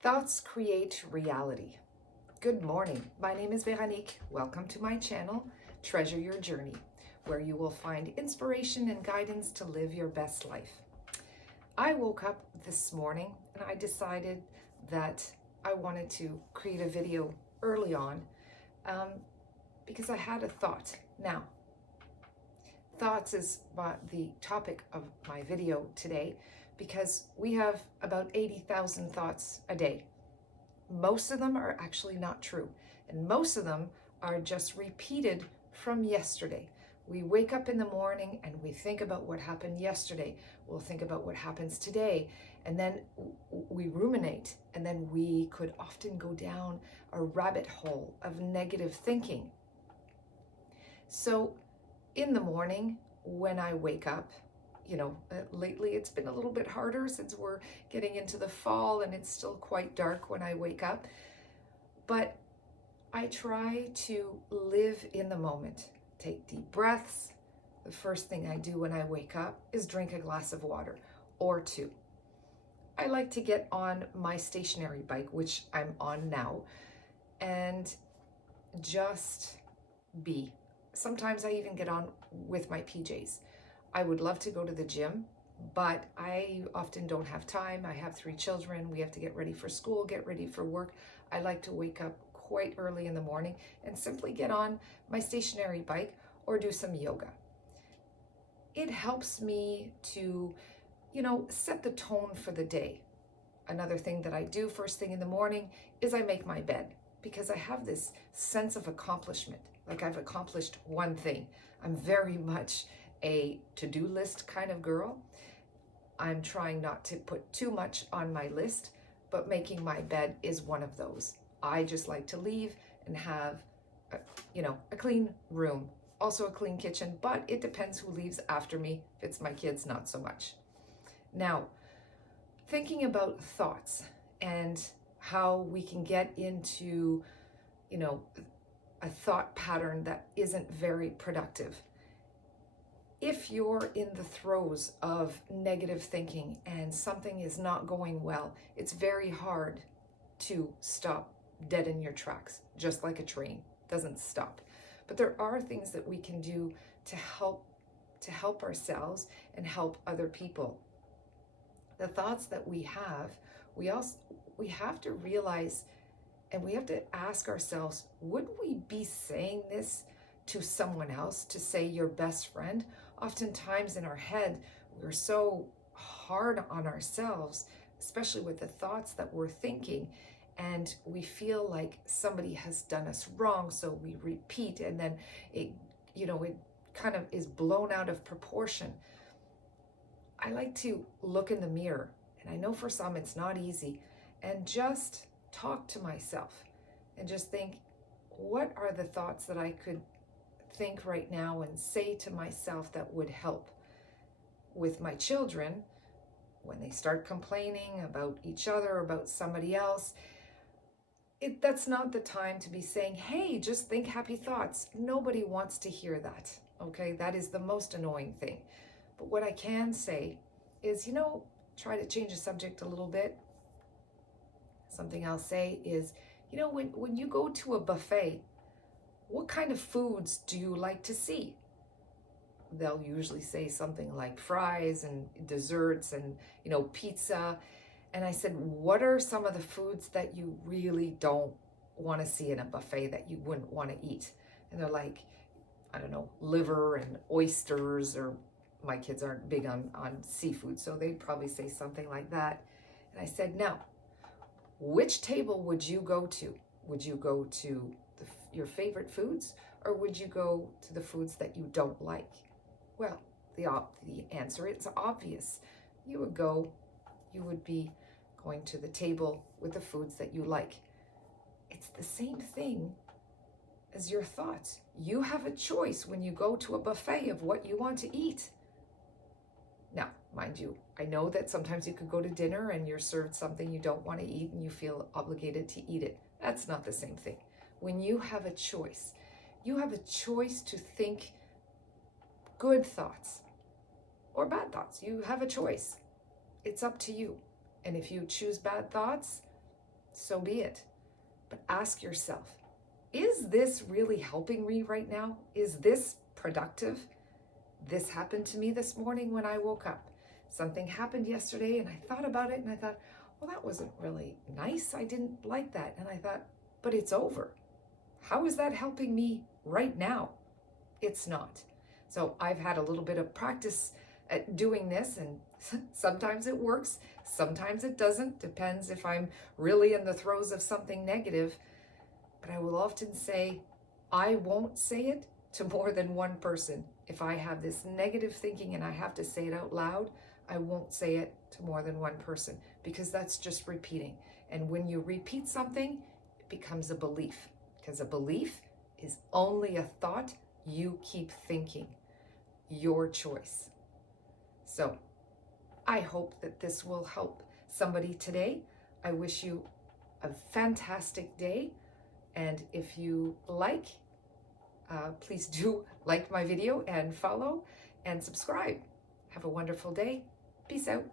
Thoughts create reality. Good morning. My name is Veronique. Welcome to my channel, Treasure Your Journey, where you will find inspiration and guidance to live your best life. I woke up this morning and I decided that I wanted to create a video early on because I had a thought. Now, thoughts is the topic of my video today because we have about 80,000 thoughts a day. Most of them are actually not true, and most of them are just repeated from yesterday. We wake up in the morning and we think about what happened yesterday. We'll think about what happens today, and then we ruminate, and then we could often go down a rabbit hole of negative thinking. So in the morning, when I wake up, lately it's been a little bit harder since we're getting into the fall and it's still quite dark when I wake up. But I try to live in the moment, take deep breaths. The first thing I do when I wake up is drink a glass of water or two. I like to get on my stationary bike, which I'm on now, and just be. Sometimes I even get on with my PJs. I would love to go to the gym, but I often don't have time. I have 3 children. We have to get ready for school, get ready for work. I like to wake up quite early in the morning and simply get on my stationary bike or do some yoga. It helps me to, set the tone for the day. Another thing that I do first thing in the morning is I make my bed because I have this sense of accomplishment, like I've accomplished one thing. I'm very much a to-do list kind of girl. I'm trying not to put too much on my list, but making my bed is one of those. I just like to leave and have a clean room, also a clean kitchen, but it depends who leaves after me. If it's my kids, not so much. Now, thinking about thoughts and how we can get into, a thought pattern that isn't very productive. If you're in the throes of negative thinking and something is not going well, it's very hard to stop dead in your tracks, just like a train doesn't stop. But there are things that we can do to help ourselves and help other people. The thoughts that we have, we have to realize, and we have to ask ourselves, would we be saying this to someone else, to say your best friend? Oftentimes in our head, we're so hard on ourselves, especially with the thoughts that we're thinking, and we feel like somebody has done us wrong, so we repeat, and then it kind of is blown out of proportion. I like to look in the mirror, and I know for some it's not easy, and just talk to myself and just think, what are the thoughts that I could think right now and say to myself that would help? With my children, when they start complaining about each other, about somebody else, that's not the time to be saying, hey, just think happy thoughts. Nobody wants to hear that, okay? That is the most annoying thing. But what I can say is, try to change the subject a little bit. Something I'll say is, when you go to a buffet, what kind of foods do you like to see? They'll usually say something like fries and desserts and, pizza. And I said, what are some of the foods that you really don't want to see in a buffet that you wouldn't want to eat? And they're like, I don't know, liver and oysters, or my kids aren't big on seafood, so they'd probably say something like that. And I said, now, which table would you go to? Would you go to your favorite foods, or would you go to the foods that you don't like? Well, the answer is obvious. You would be going to the table with the foods that you like. It's the same thing as your thoughts. You have a choice when you go to a buffet of what you want to eat. Now, mind you, I know that sometimes you could go to dinner and you're served something you don't want to eat and you feel obligated to eat it. That's not the same thing. When you have a choice to think good thoughts or bad thoughts. You have a choice. It's up to you. And if you choose bad thoughts, so be it. But ask yourself, is this really helping me right now? Is this productive? This happened to me this morning when I woke up. Something happened yesterday and I thought about it and I thought, well, that wasn't really nice. I didn't like that. And I thought, but it's over. How is that helping me right now? It's not. So I've had a little bit of practice at doing this, and sometimes it works, sometimes it doesn't. Depends if I'm really in the throes of something negative. But I will often say, I won't say it to more than one person. If I have this negative thinking and I have to say it out loud, I won't say it to more than one person, because that's just repeating. And when you repeat something, it becomes a belief, because a belief is only a thought you keep thinking. Your choice. So I hope that this will help somebody today. I wish you a fantastic day. And if you like, please do like my video and follow and subscribe. Have a wonderful day. Peace out.